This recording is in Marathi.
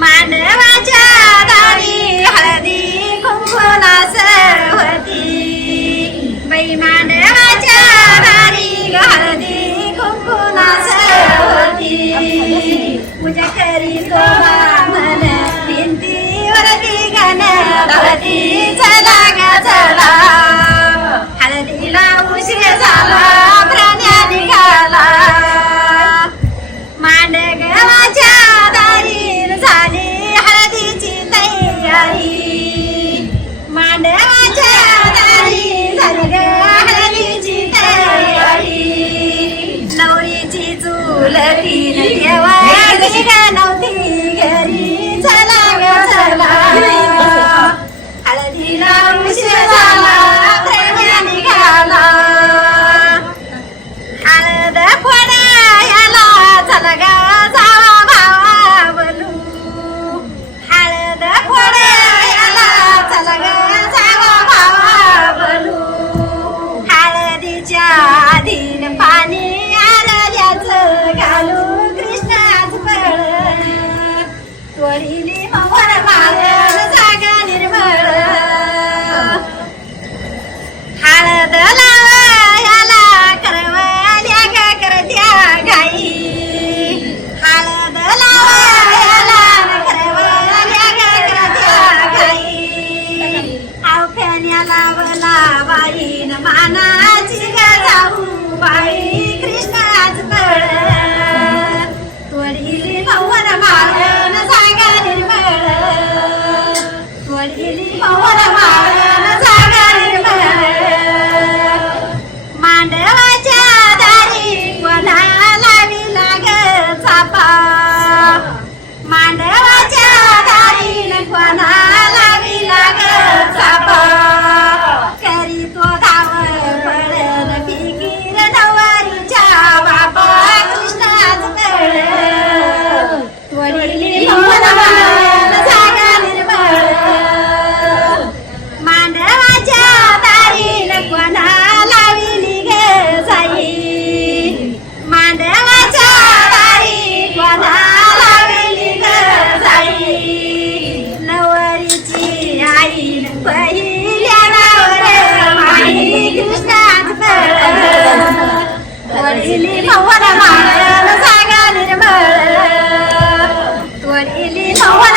मानवाच्या दारी हळदी कुंकुला सरवती बाई मानवाच्या दारी हळदी कुंकुला सरवती पूजा करी तो मन भिंती वरती गण चला ग चला. aí. वडिली मवर निर्मळ हळद लावायला करवल्या का करत्या गाई हळद लावायला करवल्या का करत्या गाई आवफ्यान्या लावला बाईन मानाची गाऊ बाई कृष्णाच बळ वडिली मव्वन माळ्याला सांगा निर्मळ वडिली मव्वन